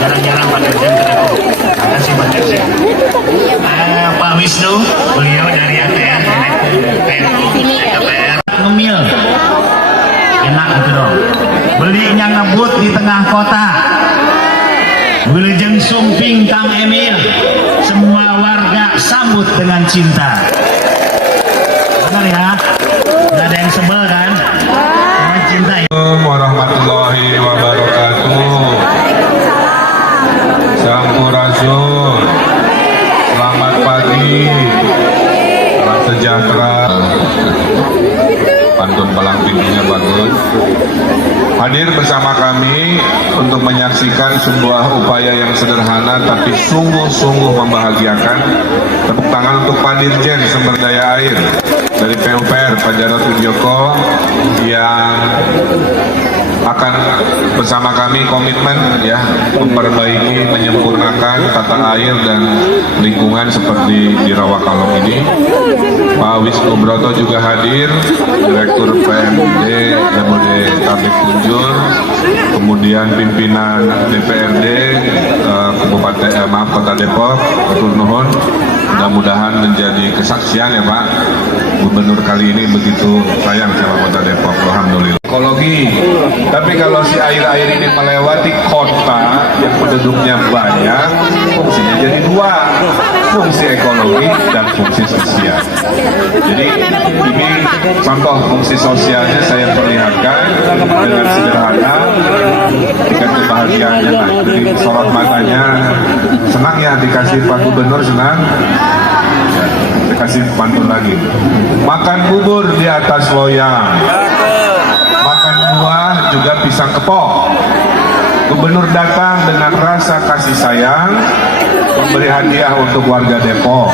Jarang-jarang Pak Dirjen telepon. Makasih Pak Dirjen. Pak Wisnu, beliau dari ATR, ngemil, enak gitu dong. Belinya ngebut di tengah kota. Wilujeng sumping Kang Emil, semua warga sambut dengan cinta. Benar ya? Nggak ada yang sebel kan? Dengan cinta ya. Assalamualaikum warahmatullahi wabarakatuh. Sampurasun. Selamat pagi. Salam sejahtera. Pantun palang pintunya bagus. Hadir bersama kami untuk menyaksikan sebuah upaya yang sederhana tapi sungguh-sungguh membahagiakan. Tepuk tangan untuk Pak Dirjen Sumber Daya Air dari PUPR Pak Jarod Joko yang akan bersama kami komitmen ya memperbaiki, menyempurnakan tata air dan lingkungan seperti di Rawakalong ini. Pak Wisnu Broto juga hadir, Direktur PMD Jabodetabek Punjur, kemudian pimpinan DPRD Kota Depok, Betul Nuhun. Mudah-mudahan menjadi kesaksian ya Pak, Gubernur kali ini begitu sayang sama Kota Depok, alhamdulillah. Ekologi, tapi kalau si air-air ini melewati kota yang penduduknya banyak, fungsinya jadi dua, fungsi ekologi dan fungsi sosial. Jadi ini contoh fungsi sosialnya saya perlihatkan dengan sederhana, dengan kebahagiaannya. Jadi sorot matanya, senang ya dikasih Pak Gubernur, senang. Kasih pantun lagi. Makan bubur di atas loyang, makan buah juga pisang kepok. Gubernur datang dengan rasa kasih sayang, memberi hadiah untuk warga Depok.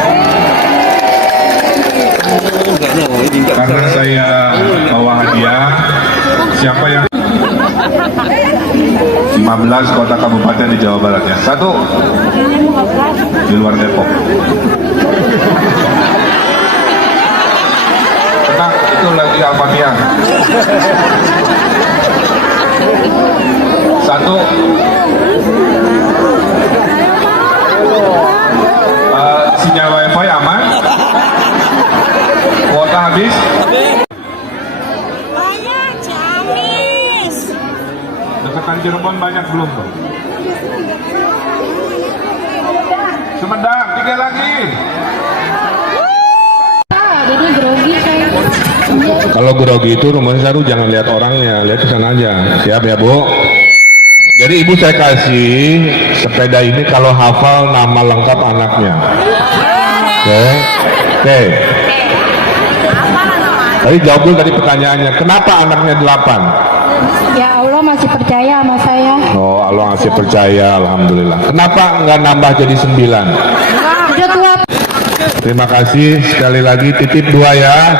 Karena saya bawa hadiah, siapa yang 15 kota kabupaten di Jawa Barat ya? Satu di luar Depok. Tenang, itu lagi Al-Fatihah. Satu. Sinyal wifi aman? Kuota habis? Banyak, Ciamis. Deketan Cirebon banyak belum tuh? Sumedang, 3 lagi. Jadi grogi saya. Kalau grogi itu rumah saru jangan lihat orangnya, lihat ke sana aja. Siap ya Bu? Jadi Ibu saya kasih sepeda ini kalau hafal nama lengkap anaknya. Oke. Tadi jawab dulu tadi pertanyaannya, kenapa anaknya 8? Ya Allah masih percaya sama saya. Oh Allah masih percaya, alhamdulillah. Kenapa nggak nambah jadi 9? Udah tua. Terima kasih sekali lagi, titip 2 ya,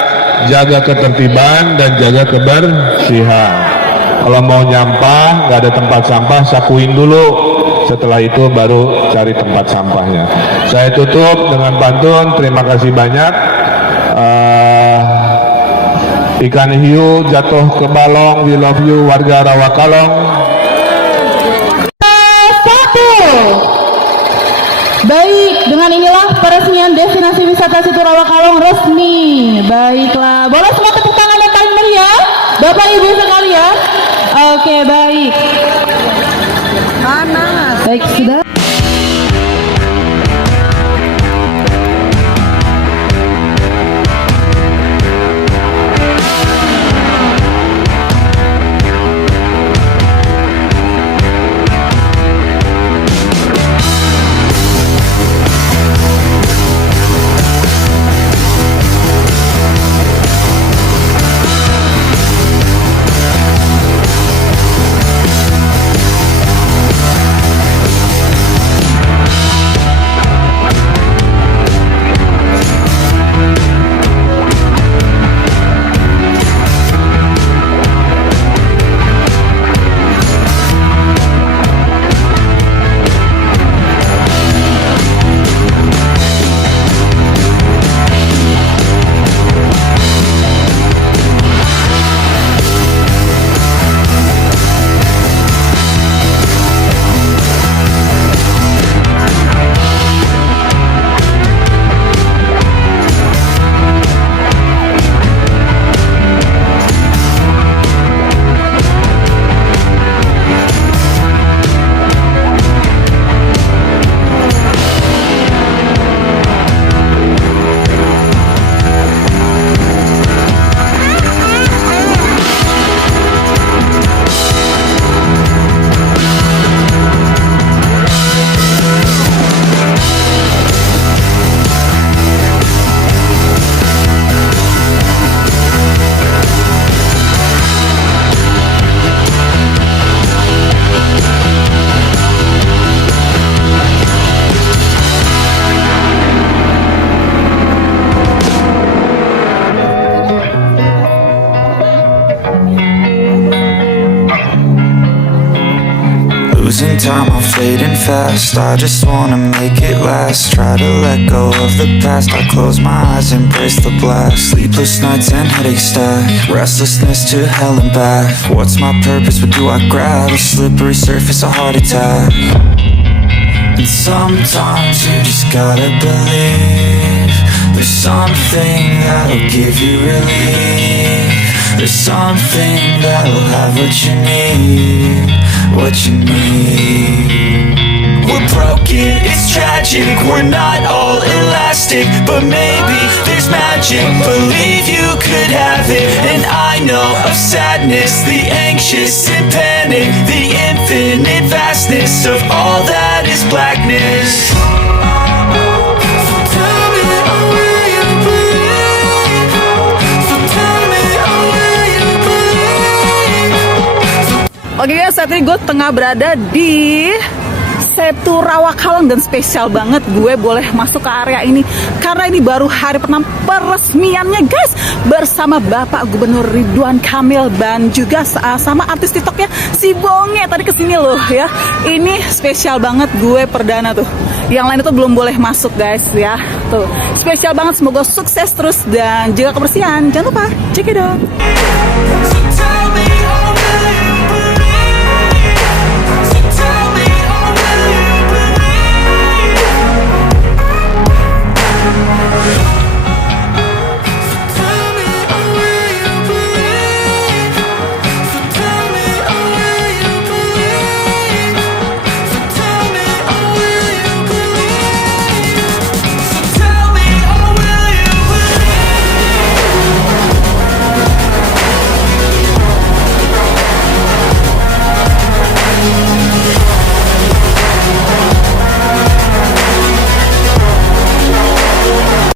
jaga ketertiban dan jaga kebersihan. Kalau mau nyampah nggak ada tempat sampah, sakuin dulu, setelah itu baru cari tempat sampahnya. Saya tutup dengan pantun, terima kasih banyak. Ikan hiu jatuh ke balong, we love you warga Rawakalong. Baik, dengan inilah peresmian destinasi wisata Situ Rawakalong resmi. Baiklah, boleh semua tepuk tangan yang paling meriah, Bapak Ibu sekalian. Oke, baik. Panas. Baik, sudah. same time I'm fading fast. I just wanna make it last. Try to let go of the past. I close my eyes, embrace the blast. Sleepless nights and headaches stack. Restlessness to hell and back. What's my purpose? What do I grab? A slippery surface, a heart attack. And sometimes you just gotta believe there's something that'll give you relief. There's something that'll have what you need, what you need. We're broken, it's tragic, we're not all elastic, but maybe there's magic. Believe you could have it, and I know of sadness, the anxious and panic, the infinite vastness of all that is blackness. Oke guys, saat ini gue tengah berada di Setu Rawakalong dan spesial banget gue boleh masuk ke area ini karena ini baru hari pertama peresmiannya guys, bersama Bapak Gubernur Ridwan Kamil dan juga sama artis TikToknya si Bonge tadi kesini loh ya. Ini spesial banget, gue perdana tuh. Yang lain itu belum boleh masuk guys ya. Tuh, spesial banget, semoga sukses terus dan jaga kebersihan. Jangan lupa cek it out.